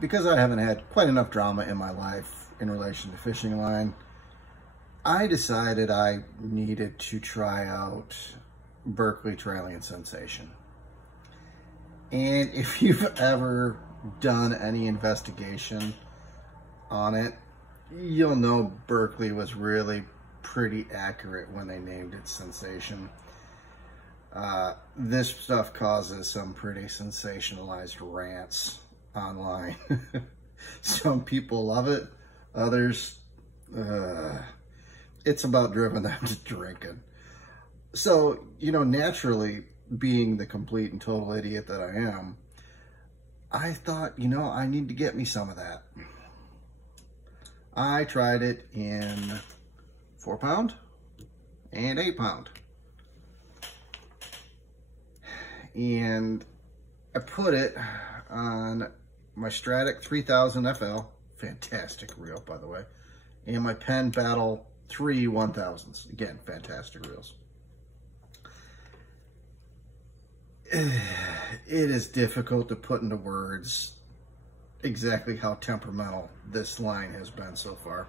because I haven't had quite enough drama in my life in relation to fishing line, I decided I needed to try out Berkley Trilene Sensation. And if you've ever done any investigation on it, you'll know Berkley was really pretty accurate when they named it Sensation. This stuff causes some pretty sensationalized rants online. Some people love it, others, it's about driven them to drinking. So, you know, naturally, being the complete and total idiot that I am, I thought, you know, I need to get me some of that. I tried it in 4-pound and 8-pound. And I put it on my Stratic 3000 FL, fantastic reel, by the way, and my Penn Battle 3 1000s, again, fantastic reels. It is difficult to put into words exactly how temperamental this line has been so far.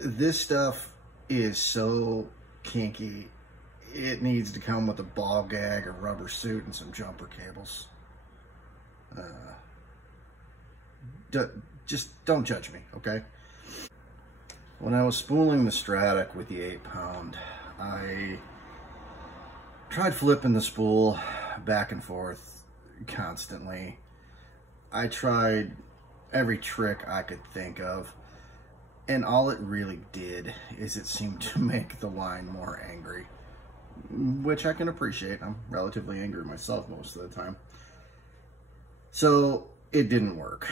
This stuff is so kinky, it needs to come with a ball gag, a rubber suit, and some jumper cables. Just don't judge me, okay? When I was spooling the Stratic with the 8-pound, I tried flipping the spool back and forth constantly. I tried every trick I could think of, and all it really did is it seemed to make the line more angry, which I can appreciate. I'm relatively angry myself most of the time. So it didn't work.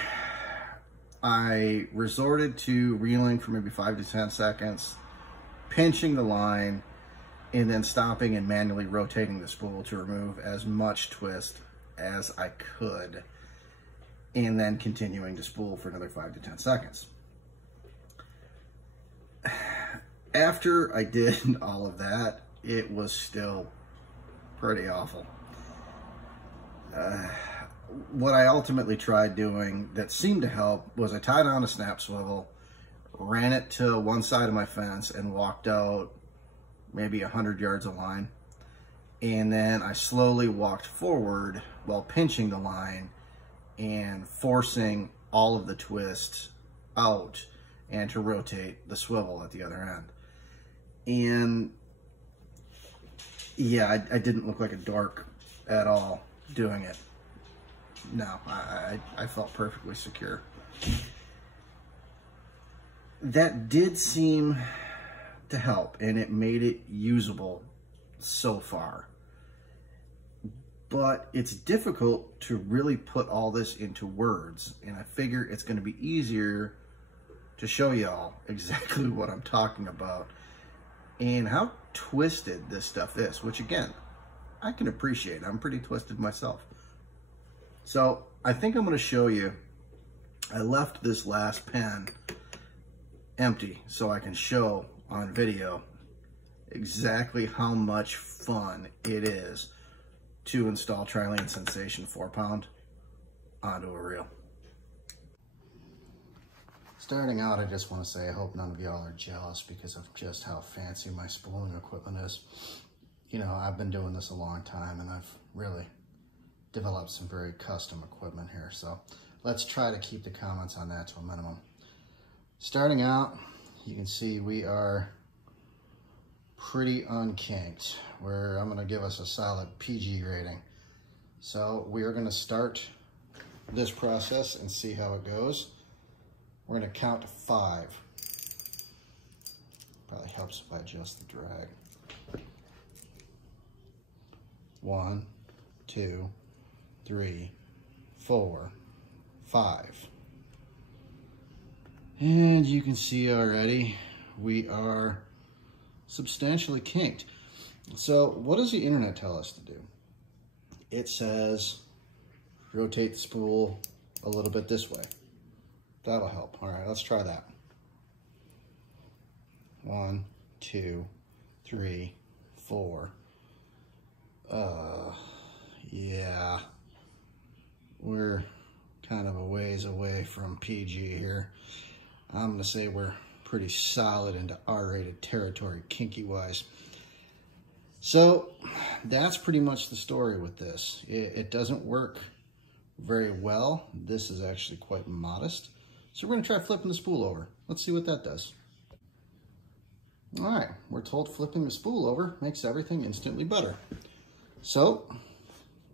I resorted to reeling for maybe 5 to 10 seconds, pinching the line, and then stopping and manually rotating the spool to remove as much twist as I could, and then continuing to spool for another 5 to 10 seconds. After I did all of that, it was still pretty awful. What I ultimately tried doing that seemed to help was I tied on a snap swivel, ran it to one side of my fence, and walked out maybe 100 yards of line. And then I slowly walked forward while pinching the line and forcing all of the twist out and to rotate the swivel at the other end. And yeah, I didn't look like a dork at all doing it. No, I felt perfectly secure. That did seem to help, and it made it usable so far. But it's difficult to really put all this into words, and I figure it's going to be easier to show y'all exactly what I'm talking about and how twisted this stuff is, which again, I can appreciate. I'm pretty twisted myself. So I think I'm going to show you. I left this last pen empty so I can show on video exactly how much fun it is to install Trilene Sensation 4-pound onto a reel. Starting out, I just want to say I hope none of y'all are jealous because of just how fancy my spooling equipment is. You know, I've been doing this a long time, and I've really developed some very custom equipment here. So let's try to keep the comments on that to a minimum. Starting out, you can see we are pretty unkinked, where I'm going to give us a solid PG rating. So we are going to start this process and see how it goes. We're going to count to 5. Probably helps if I adjust the drag. 1, 2, 3, 4, 5. And you can see already we are substantially kinked. So what does the internet tell us to do? It says rotate the spool a little bit this way. That'll help. All right, let's try that. 1, 2, 3, 4. Yeah, we're kind of a ways away from PG here. I'm going to say we're pretty solid into R-rated territory, kinky-wise. So that's pretty much the story with this. It doesn't work very well. This is actually quite modest. So we're going to try flipping the spool over. Let's see what that does. All right, we're told flipping the spool over makes everything instantly better. So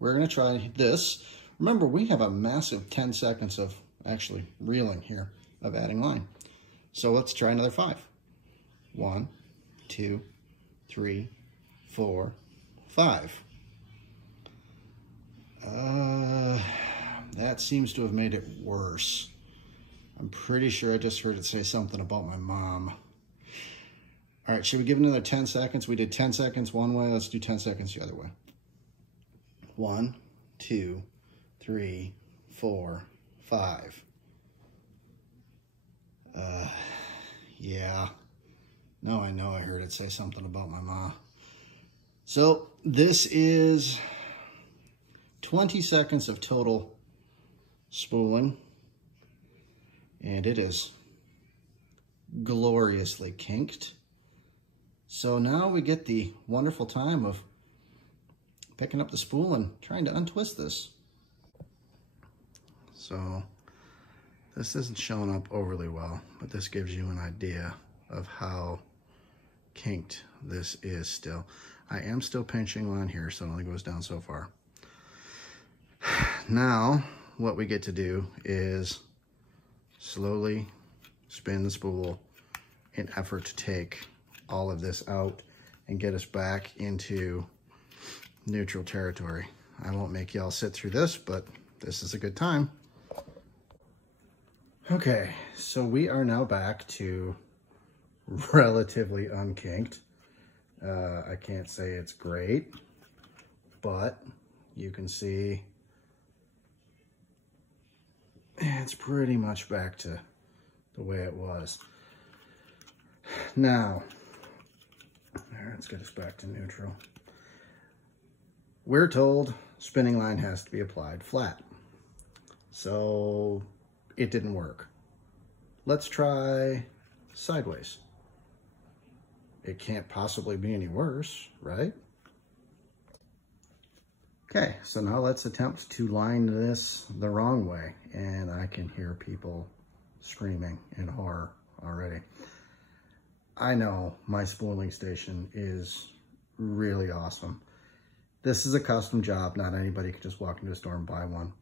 we're going to try this. Remember, we have a massive 10 seconds of actually reeling here, of adding line. So let's try another 5. 1, 2, 3, 4, 5. That seems to have made it worse. I'm pretty sure I just heard it say something about my mom. All right, should we give it another 10 seconds? We did 10 seconds one way. Let's do 10 seconds the other way. 1, 2, 3, 4, 5. Yeah. No, I know I heard it say something about my mom. So this is 20 seconds of total spooling, and it is gloriously kinked. So now we get the wonderful time of picking up the spool and trying to untwist this. So this isn't showing up overly well, but this gives you an idea of how kinked this is still. I am still pinching on here, so it only goes down so far. Now, what we get to do is slowly spin the spool in effort to take all of this out and get us back into neutral territory. I won't make y'all sit through this, but this is a good time. Okay, so we are now back to relatively unkinked. I can't say it's great, but you can see it's pretty much back to the way it was. Now, let's get us back to neutral. We're told spinning line has to be applied flat. So it didn't work. Let's try sideways. It can't possibly be any worse, right? Okay, so now let's attempt to line this the wrong way. And I can hear people screaming in horror already. I know my spooling station is really awesome. This is a custom job. Not anybody could just walk into a store and buy one.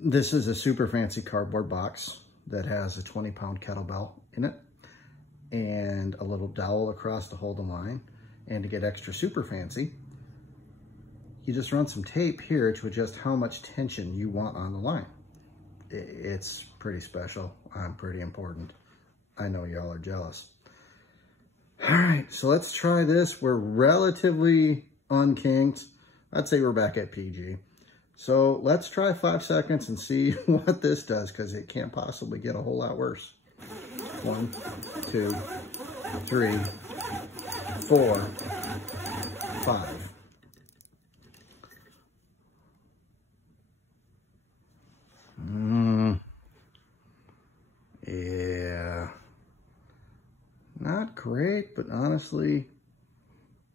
This is a super fancy cardboard box that has a 20-pound kettlebell in it and a little dowel across to hold the line. And to get extra super fancy, you just run some tape here to adjust how much tension you want on the line. It's pretty special. I'm pretty important. I know y'all are jealous. All right, so let's try this. We're relatively unkinked. I'd say we're back at PG. So let's try 5 seconds and see what this does, because it can't possibly get a whole lot worse. 1, 2, 3, 4, 5. Yeah. Not great, but honestly,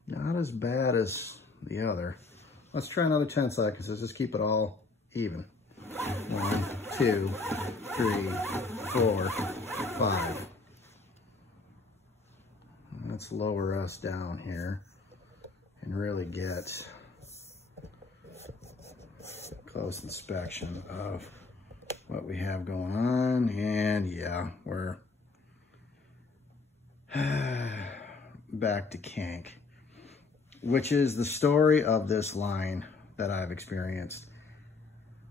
not as bad as the other. Let's try another 10 seconds. Let's just keep it all even. 1, 2, 3, 4, 5. Let's lower us down here and really get close inspection of what we have going on. And yeah, we're back to kink, which is the story of this line that I've experienced.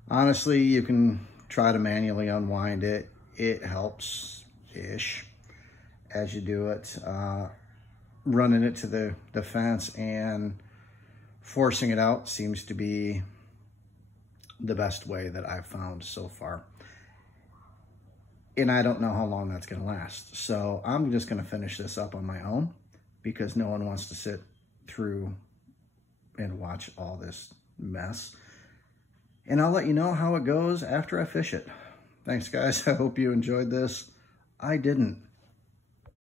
Honestly, you can try to manually unwind it. It helps-ish as you do it. Running it to the fence and forcing it out seems to be the best way that I've found so far. And I don't know how long that's going to last. So I'm just going to finish this up on my own because no one wants to sit through and watch all this mess. and I'll let you know how it goes after I fish it. Thanks, guys. I hope you enjoyed this. I didn't.